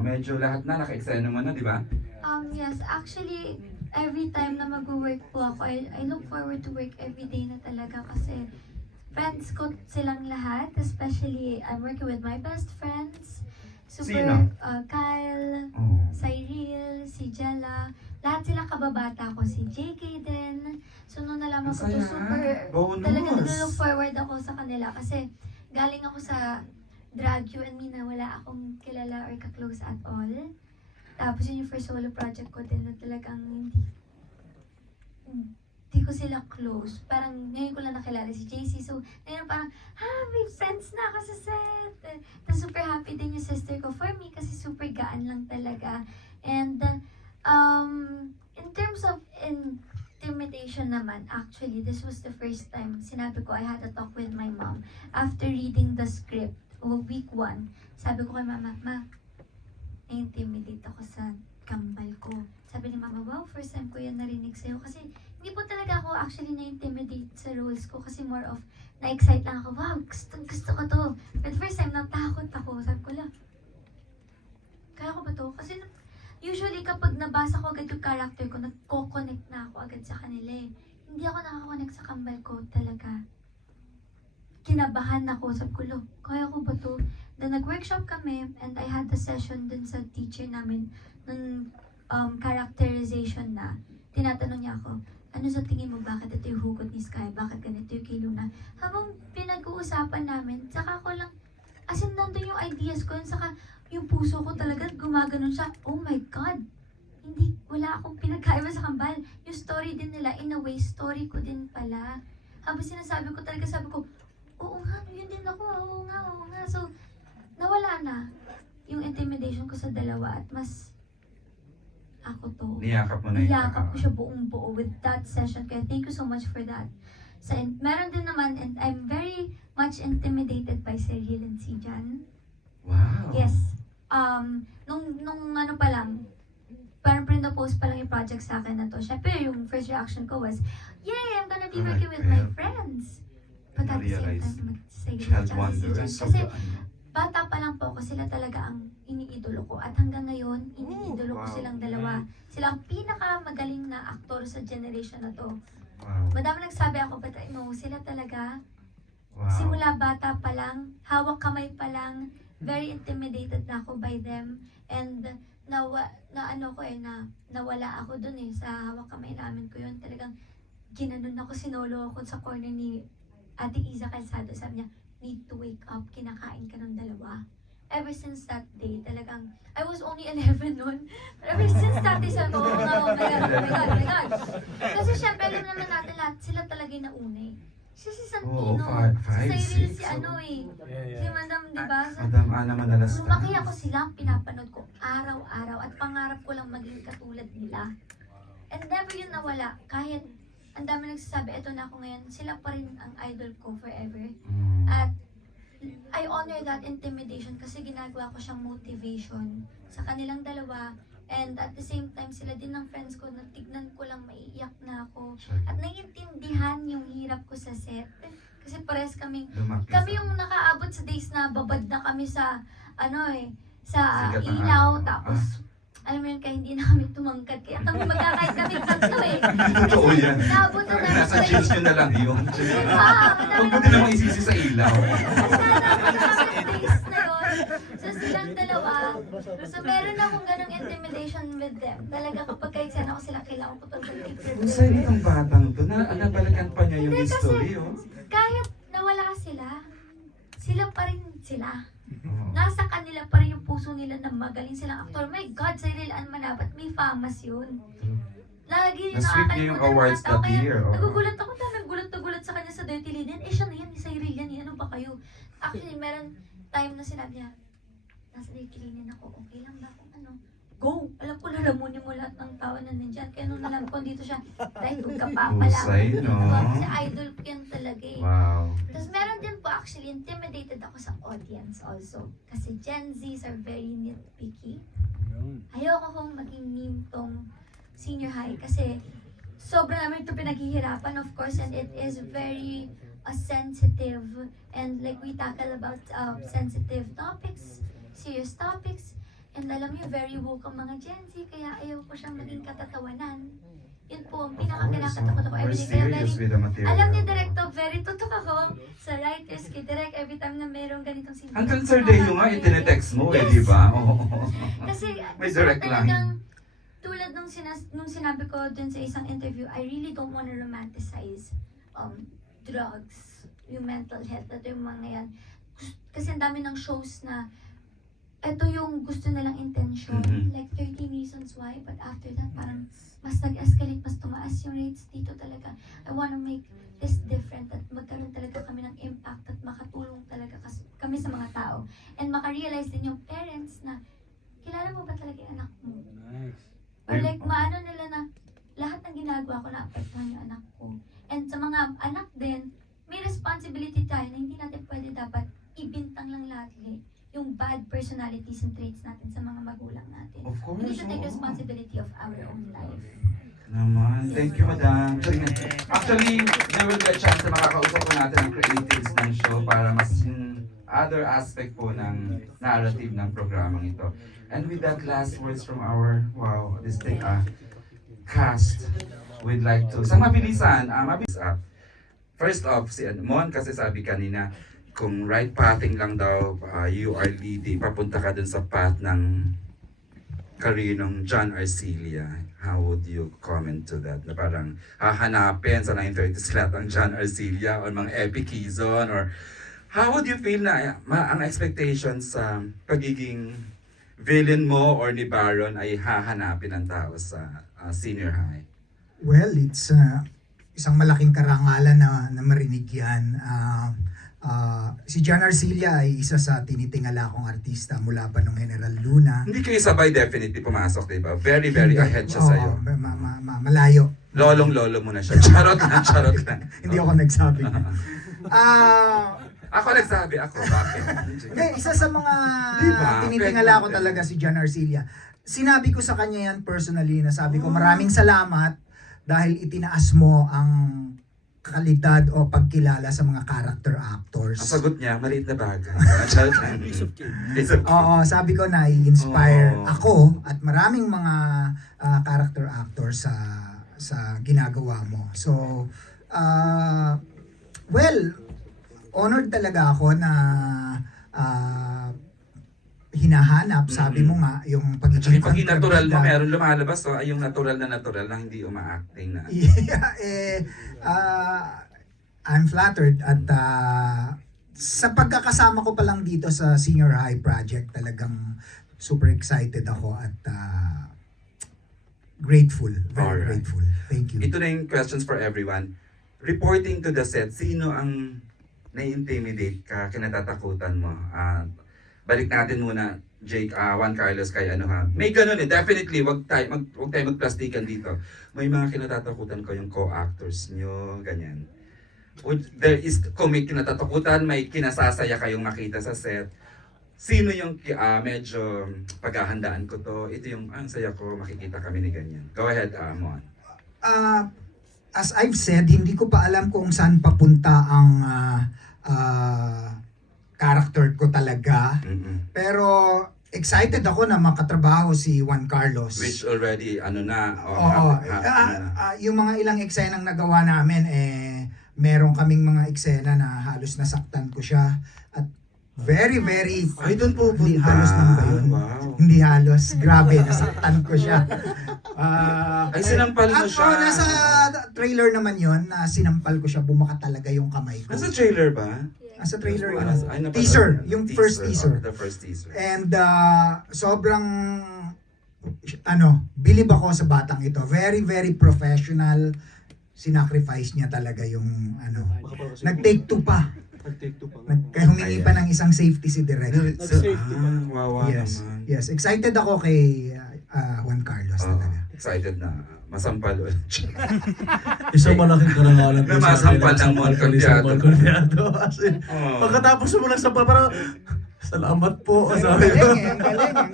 medyo lahat na naka-eksena mo na, di ba? Yes, actually, every time na mag-work po ako, I look forward to work every day na talaga kasi friends ko silang lahat, especially I'm working with my best friends. Sino? Kyle, Oh. Cyril, si Jella, lahat sila kababata ko, si JK din. So nung nalaman ko to, Masaya. super, Bonus. talaga nag-look forward ako sa kanila kasi galing ako sa drag Q&Me na wala akong kilala or ka-close at all. Tapos yun yung first solo project ko din na talagang hindi ko sila close. Parang ngayon ko lang nakilala si JC. So, ngayon parang, may friends na ako sa set. Tapos super happy din yung sister ko for me kasi super gaan lang talaga. And, in terms of intimidation naman, actually, this was the first time sinabi ko I had a talk with my mom after reading the script week 1. Sabi ko kay mama, na-intimidate ako sa kambal ko. Sabi ni mama, wow, first time ko yan narinig sa'yo. Kasi hindi po talaga ako actually na-intimidate sa roles ko kasi more of na-excite lang ako. Wow, gusto ko to. But first time, natakot ako. Sabi ko lang, kaya ko ba to? Kasi usually kapag nabasa ko agad yung character ko, nagko-connect na ako agad sa kanila eh. Hindi ako nakakonect sa kambal ko talaga. Kinabahan ako. Sabi ko, lo, kaya ko ba to? Then nag-workshop kami and I had a session dun sa teacher namin ng characterization na. Tinatanong niya ako, ano sa tingin mo, bakit ito yung hugot ni Sky? Bakit ganito yung kay Luna? Habang pinag-uusapan namin, saka ko lang, as in nandun yung ideas ko, saka yung puso ko talaga gumaganon siya. Oh my God! Wala akong pinagkaiba sa kambal. Yung story din nila, in a way, story ko din pala. Habang sinasabi ko talaga, sabi ko, oo nga, yun din ako, oo nga. So, nawala na yung intimidation ko sa dalawa at mas ako to. Niyakap mo na yun. Niyakap ko siya buong buo with that session. Kaya thank you so much for that. So, meron din naman, and I'm very much intimidated by Cyril and si Jan. Wow. Yes. Nung ano pa lang, parang pre-post pa lang yung project sa akin na to. Syempre, yung first reaction ko was, yay, I'm gonna be working with my friends. But at the same time, Cyril Child and wonder. si Jan. Kasi, bata pa lang po ako, sila talaga ang iniidolo ko. At hanggang ngayon, iniidolo ko silang dalawa. Sila ang pinakamagaling na aktor sa generation na to. Wow. Madami nagsabi ako, but no, sila talaga, Wow. simula bata pa lang, hawak kamay pa lang, very intimidated na ako by them. And nawala ako dun eh, sa hawak kamay namin ko yun. Talagang ginanon ako, sinolo ako sa corner ni Ate Iza Calzado. Sabi niya, need to wake up, kinakain ka ng dalawa. Ever since that day, talagang, I was only 11 noon. But ever since that day, sabi ko, oh my God. Kasi syempre, alam naman natin lahat, sila talaga yung nauna eh. Si Santino, si Cyril, si ano eh. Si Madam, di ba? Madam Ana Manalas. Lumaki ako sila, pinapanood ko araw-araw at pangarap ko lang maging katulad nila. And never yun nawala. Kahit ang dami nagsasabi, eto na ako ngayon, sila pa rin ang idol ko forever. At I honor that intimidation kasi ginagawa ko siyang motivation sa kanilang dalawa. And at the same time, sila din ng friends ko, natignan ko lang maiiyak na ako. At naiintindihan yung hirap ko sa set. Kasi pares kami yung nakaabot sa days na babad na kami sa, sa ilaw. Tapos, alam mo yun, kaya hindi na kami tumangkad. Kaya kami magkakait kami tatlo eh. Totoo yan. Naabot na namin Nasa jeans nyo na lang yun. Diba? Huwag mo din naman isisi sa ilaw. So silang dalawa. So meron akong ganong intimidation with them. Talaga kapag kahit saan ako sila, kailangan ko itong picture. Kung saan itong batang to, nabalikan pa niya yung Hindi, kasi history, oh. kahit nawala sila pa rin sila. Oo. Nasa kanila pa rin yung puso nila na magaling silang aktor. My God, Cyril Ann Manabat, may famas yun. Lagi yung Na-sweep niya yung nakakalimutan ng awards mga tao. that Kaya year, oh. nagugulat ako dahil gulat na gulat sa kanya sa Dirty Linen. Eh siya na yan, Cyril yan, ano ba kayo? Actually, meron time na sinabi niya, nasa Dirty Linen ako, okay lang ba kung ano? Go! Alam ko, lalamunin mo lahat ng tao na nandyan. Kaya nung alam ko dito siya, dahil kung kapapa lang. Husay, no? Kasi idol ko yan talaga eh. Wow. Tapos meron din po actually, intimidated ako sa audience also. Kasi Gen Zs are very nitpicky. Ayoko kong maging meme tong senior high kasi sobra namin ito pinaghihirapan of course and it is very sensitive and like we tackle about sensitive topics, serious topics. And alam niyo, very woke ang mga Gen Z, kaya ayaw ko siyang maging katatawanan. Yun po, ang pinaka-kinakatakot ako We're everyday. Kaya serious very, with the material. alam niyo, Directo, very tutok ako sa writers kay Direk every time na merong ganitong scene. Hanggang Sir Deo nga, itinetext mo eh, Yes. di ba? Oo. Kasi May gusto ko direct talagang, line. tulad nung sinabi ko dun sa isang interview, I really don't want to romanticize drugs, yung mental health, ito yung mga yan. Kasi ang dami ng shows na ito yung gusto nilang intention, Mhm. like 13 Reasons Why, but after that, parang mas nag-escalate, mas tumaas yung rates dito talaga. I wanna make this different, at magkaroon talaga kami ng impact at makatulong talaga kami sa mga tao. And makarealize din yung parents na, kilala mo ba talaga yung anak mo? Or like, maano nila na, lahat ng ginagawa ko na-apektuhan yung anak ko. And sa mga anak din, may responsibility tayo na hindi natin pwede dapat ibintang lang lagi yung bad personalities and traits natin sa mga magulang natin. Of course, We need to take oo. responsibility of our own life. Naman. Thank you, Madam. Actually, there will be a chance na makakausap po natin ang creatives ng show para mas yung other aspect po ng narrative ng programang ito. And with that last words from our, cast, we'd like to, sa mabilisan, first off, si Mon, kasi sabi kanina, kung right pathing lang daw, you are leading, papunta ka dun sa path ng career ng John Arcilla. How would you comment to that? Na parang hahanapin sa 9:30 slot ang John Arcilla or mga Epicizon, or how would you feel na ang expectations sa pagiging villain mo or ni Baron ay hahanapin ng tao sa senior high? Well, it's isang malaking karangalan na marinig yan. Si John Arcilla ay isa sa tinitingala kong artista mula pa nung General Luna. Hindi kayo sabay definitely pumasok, di ba? Very, very ahead siya sa'yo. Oo, malayo. Lolong-lolo mo na siya. Charot lang, charot lang. Hindi ako nagsabi. Ako nagsabi ako, bakit? Isa sa mga Diba? tinitingala ko Pwede. talaga si John Arcilla. Sinabi ko sa kanya yan personally, na sabi ko maraming salamat dahil itinaas mo ang kalidad o pagkilala sa mga character actors. Ang sagot niya, maliit na bagay. Charot lang. Piece of cake. Piece of cake. Oo, sabi ko na i-inspire Oo. ako at maraming mga character actors sa ginagawa mo. So, well, honored talaga ako na hinahanap, sabi mo nga, yung Actually, pagiging pag natural mo, kontrabida. meron lumalabas, so, ay yung natural na hindi uma-acting na. Yeah, I'm flattered at sa pagkakasama ko pa lang dito sa Senior High Project, talagang super excited ako at grateful, very Alright. grateful. Thank you. Ito na yung questions for everyone. Reporting to the set, sino ang nai-intimidate ka, kinatatakutan mo? Balik natin muna, Jake, Juan Carlos, kay ano ha. May ganun eh, definitely, wag tayo magplastikan dito. May mga kinatatakutan ko yung co-actors nyo, ganyan. There is, kung may kinatatakutan, may kinasasaya kayong makita sa set. Sino yung medyo paghahandaan ko to? Ito yung, ang saya ko, makikita kami ni ganyan. Go ahead, Mon. As I've said, hindi ko pa alam kung saan papunta ang character ko talaga. Mm-mm. Pero excited ako na makatrabaho si Juan Carlos. Which already, ano na, Oo. Yung mga ilang eksenang nagawa namin, meron kaming mga eksena na halos nasaktan ko siya. At very, very... Ay, doon po Hindi halos lang ba yun? Wow. Hindi halos. Grabe, nasaktan ko siya. Ay, sinampal mo siya. Nasa trailer naman yon na sinampal ko siya. Bumaka talaga yung kamay ko. Nasa trailer ba? Nasa trailer yun. Ay, napanood Teaser. ko. Yung first teaser. The first teaser. And sobrang bilib ako sa batang ito. Very, very professional. Sinacrifice niya talaga yung nag-take two pa. Humingi pa ng isang safety si Direk. Wawa Yes. naman. Yes. Excited ako kay Juan Carlos talaga. Excited na. Masampal ulit. Isang malaking karangalan Na masampal ng Moncordiado. Kasi Oh. pagkatapos mo lang sa parang salamat po. Ang Sabi ko. galing.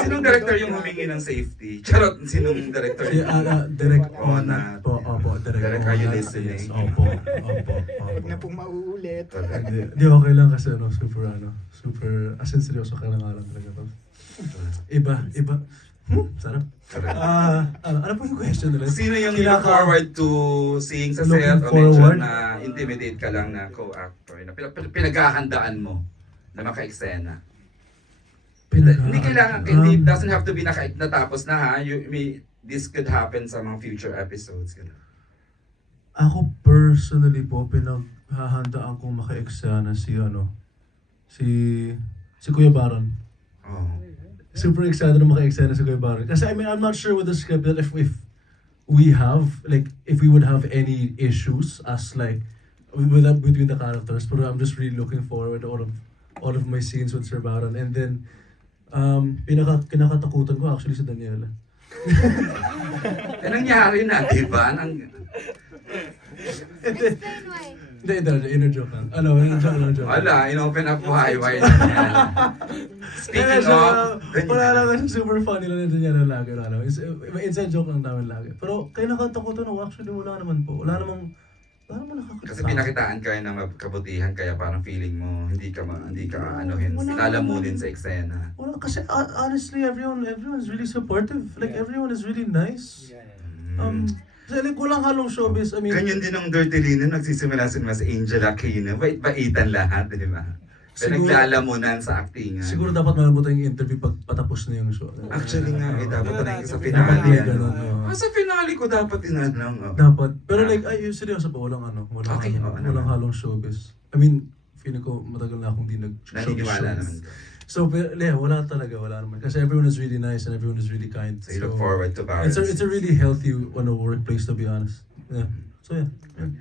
Sinong director yung humingi ng safety? Charot, sinong director Si yung... Direct Oh, Onat po. Opo, Direct, Direct are you Onat. listening? Yes, Opo. Huwag na pong mauulit. Hindi okay lang kasi super super as in seryoso karangalan talaga to. Iba. Sarap. Correct. Ano po yung question nila? Sino yung you look Kinaka- forward to seeing sa Looking set o medyo forward? na intimidate ka lang na co-actor na pinaghahandaan mo na maka-eksena? Hindi kailangan, hindi, doesn't have to be natapos na ha. This could happen sa mga future episodes. Ganun. Ako personally po, pinaghahandaan kong maka-eksena si Kuya Baron. Oh. Super excited na maka-eksena si Kuya Baron. Kasi I mean, I'm not sure with the script that if we have, like, if we would have any issues as like, between the characters. Pero I'm just really looking forward to all of my scenes with Sir Baron. And then, kinakatakutan ko actually si Daniela. Nangyari na, di ba? Explain why. Hindi, inner joke lang. Inner joke. Wala, in-open up mo highway na yan. Speaking of, Wala lang kasi super funny lang din yan lagi. Inside joke lang namin lagi. Pero kaya nakatakutan ako, actually wala naman po. Wala namang nakakatakot. kasi pinakitaan ka na kabutihan kaya parang feeling mo hindi ka anuhin, lalamunin sa eksena. Wala, kasi honestly, everyone's really supportive. Like, everyone is really nice. Kasi like, walang halong showbiz. I mean, Ganyan din ang Dirty Linen, nagsisimula si Mas Angel Aquino. Bait-baitan lahat, di ba? Siguro- Pinaglalamunan sa acting. siguro dapat malambot yung interview pag patapos na yung show. Actually nga, dapat na yung sa Dapat finale. yung ganun, oo. Sa finale ko dapat inanong. Dapat. Pero like, seryoso po, walang Okay, oo walang naman. halong showbiz. I mean, feeling ko matagal na akong di Naniniwala naman. So, pero, wala talaga, wala naman. Kasi everyone is really nice and everyone is really kind. So you look forward to Barons. It's a really healthy workplace, to be honest. Yeah. So yeah.